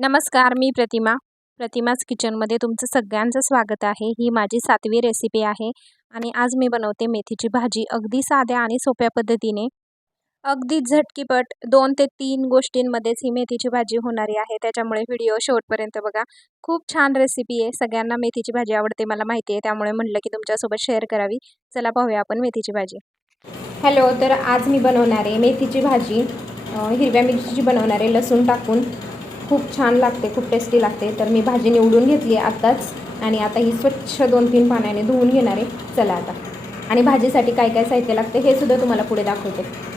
नमस्कार, मी प्रतिमाच किचनमध्ये तुमचं सगळ्यांचं स्वागत आहे। ही माझी 7वी रेसिपी आहे आणि आज मी बनवते मेथीची भाजी अगदी साध्या आणि सोप्या पद्धतीने। अगदी झटकीपट 2 ते 3 गोष्टींमध्येच ही मेथीची भाजी होणारी आहे, त्याच्यामुळे व्हिडिओ शेवटपर्यंत बघा। खूप छान रेसिपी आहे, सगळ्यांना मेथीची भाजी आवडते मला माहिती आहे, त्यामुळे म्हटलं की तुमच्यासोबत शेअर करावी। चला पाहूया आपण मेथीची भाजी। हॅलो, तर आज मी बनवणार आहे मेथीची भाजी, हिरव्या मिरचीची बनवणार आहे, लसूण टाकून। खूप छान लागते, खूप टेस्टी लागते। तर मी भाजी निवडून घेतली आत्ताच आणि आता ही स्वच्छ 2-3 पाण्याने धुवून घेणार आहे। चला आता, आणि भाजीसाठी काय काय साहित्य लागते हे सुद्धा तुम्हाला पुढे दाखवते।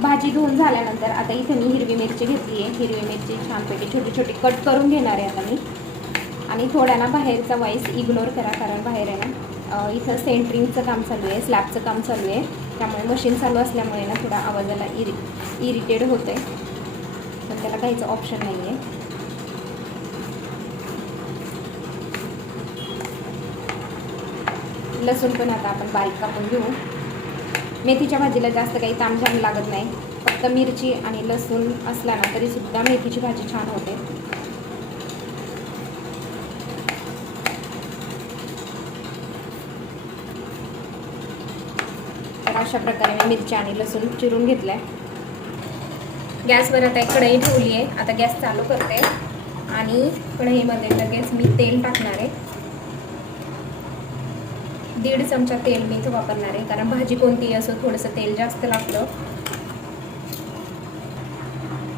भाजी धुवून झाल्यानंतर आता इथे मी हिरवी मिरची घेतली आहे। हिरवी मिरची छानपैकी छोटी छोटी कट करून घेणार आहे आता मी। आणि थोडा ना बाहेरचा वॉइस इग्नोर करा, कारण बाहेर आहे ना इथं सेंटरिंगचं काम चालू आहे, स्लॅबचं काम चालू आहे, त्यामुळे मशीन चालू असल्यामुळे ना थोडा आवाजाला इरिटेड होतं आहे, पण त्याला काहीच ऑप्शन नाही आहे। लसूण पण आता आपण बारीक कापून घेऊ। मेथीच्या भाजीला जास्त काही तामझाम लागत नाही, फक्त मिरची आणि लसूण असला ना तरी सुद्धा मेथीची भाजी छान होते। तर अशा प्रकारे मी मिरची आणि लसूण चिरून घेतलाय। गॅसवर आता एक कढई ठेवली आहे, आता गॅस चालू करते आणि कढईमध्ये लगेच मी तेल टाकणार आहे। 1.5 चमचा तेल मी इथं वापरणार आहे, कारण भाजी कोणतीही असो थोडंसं तेल जास्त लागतं।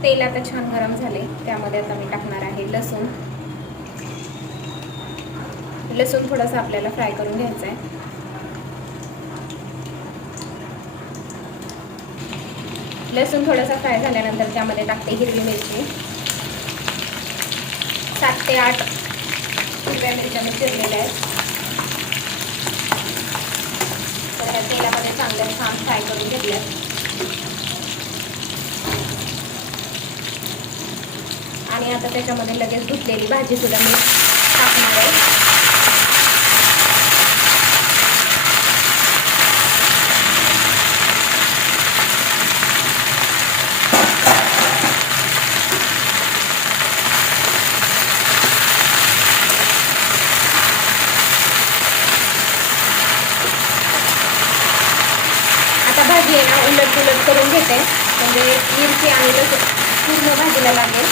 तेल आता छान गरम झाले, त्यामध्ये आता मी टाकणार आहे लसूण। लसूण थोडासा आपल्याला फ्राय करून घ्यायचा आहे। लसूण थोडासा फ्राय झाल्यानंतर त्यामध्ये टाकते हिरवी मिरची। 7 ते 8 हिरव्या मिरच्या मी चिरलेल्या आहेत। तर त्या तेलामध्ये चांगलं छान फ्राय करून घेतल्या आणि आता त्याच्यामध्ये लगेच धुतलेली भाजी सुद्धा मी टाकणार आहे। भाजी आहे ना उलट पुलट करून घेते, म्हणजे मिरची आणि लसूण पूर्ण भाजीला लागेल।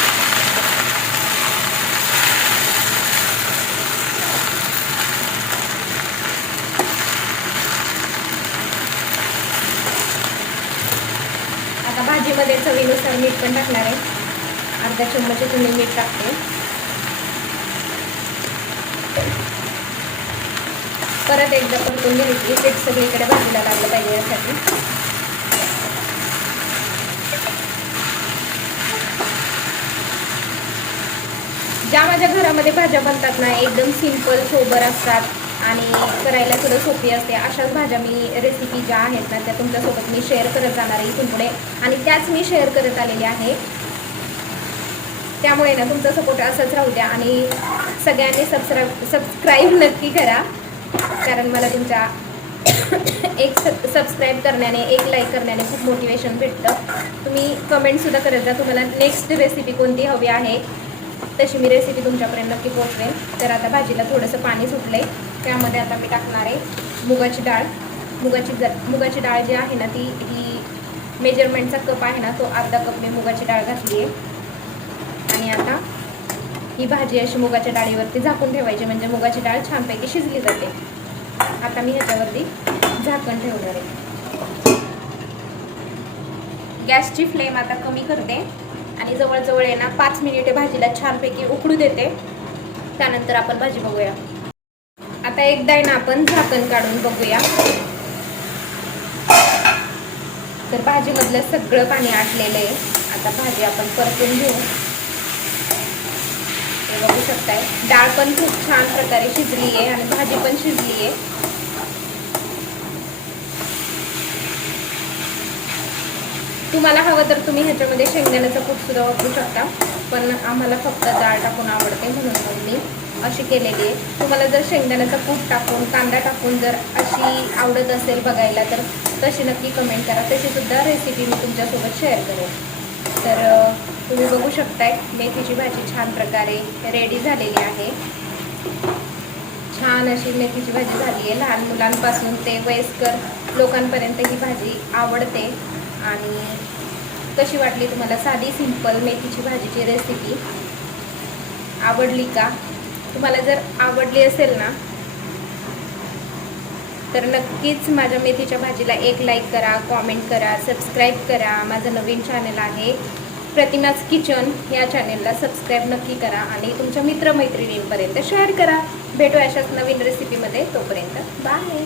आता भाजीमध्ये चवीनुसार मीठ पण टाकणार आहे, अर्धा चमचे मी मीठ टाकते। परत एकदा परतून घ्यायची, पीठ सगळीकडे भाजीला लागलं पाहिजे यासाठी। ज्या माझ्या घरामध्ये भाज्या बनतात ना एकदम सिंपल सोबर असतात आणि करायला थोडं सोपी असते, अशाच भाज्या मी रेसिपी ज्या आहेत ना त्या तुमच्यासोबत मी शेअर करत जाणार आहे इथून पुढे, आणि त्याच मी शेअर करत आलेले आहे। त्यामुळे ना तुमचा सपोर्ट असंच राहू द्या आणि सगळ्यांनी सबस्क्राईब नक्की करा, कारण मला तुमच्या एक सबस्क्राईब करण्याने, एक लाईक करण्याने खूप मोटिवेशन भेटतं। तुम्ही कमेंटसुद्धा करत जा तुम्हाला नेक्स्ट रेसिपी कोणती हवी आहे, तशी मी रेसिपी तुमच्यापर्यंत नक्की पोहोचवेन। तर आता भाजीला थोडंसं पाणी सुटले, त्यामध्ये आता मी टाकणार आहे मुगाची डाळ। मुगाची डाळ जी आहे ना ती ही मेजरमेंटचा कप आहे ना तो अर्धा कप मी मुगाची डाळ घातली आहे। आणि आता ही भाजी अशी मुगाच्या डाळीवरती झाकून ठेवायची, म्हणजे मुगाची डाळ छानपैकी शिजली जाते। आता मी ह्याच्यावरती झाकण ठेवणार आहे। गॅसची फ्लेम आता कमी करते आणि जवळजवळ आहे ना 5 मिनिटे भाजीला छानपैकी उकळू देते, त्यानंतर आपण भाजी बघूया। आता एकदा आहे ना आपण झाकण काढून बघूया, तर भाजीमधलं सगळं पाणी आटलेलं आहे। आता भाजी आपण परतून घेऊ। बघू शकताय डाळ पण खूप छान प्रकारे शिजली आहे आणि भाजी पण शिजली आहे. तुम्हाला हवं तर तुम्ही ह्याच्यामध्ये शेंगदाण्याचं कूट सुद्धा वापरू शकता, पण आम्हाला फक्त डाळ टाकून आवडते म्हणून मग मी अशी केलेली आहे. तुम्हाला जर शेंगदाण्याचं कूट टाकून कांदा टाकून जर अशी आवडत असेल बघायला तर तशी नक्की कमेंट करा. तशी सुद्धा रेसिपी मी तुमच्यासोबत शेअर करेन. तर तुम्ही बघू शकताय मेथीची भाजी छान प्रकारे रेडी झालेली आहे. छान अशी मेथीची भाजी झाली आहे. लहान मुलांपासून ते वयस्कर लोकांपर्यंत ही भाजी आवडते. आणि कशी वाटली तुम्हाला साधी सिंपल मेथीची भाजीची रेसिपी? आवडली का? तुम्हाला जर आवडली असेल ना तर नक्कीच माझ्या मेथीच्या भाजीला एक लाईक करा, कॉमेंट करा, सबस्क्राईब करा. माझं नवीन चॅनल आहे प्रतिमाज किचन, या चॅनलला सबस्क्राईब नक्की करा आणि तुमच्या मित्रमैत्रिणींपर्यंत शेअर करा. भेटू अशाच नवीन रेसिपीमध्ये. तोपर्यंत बाय.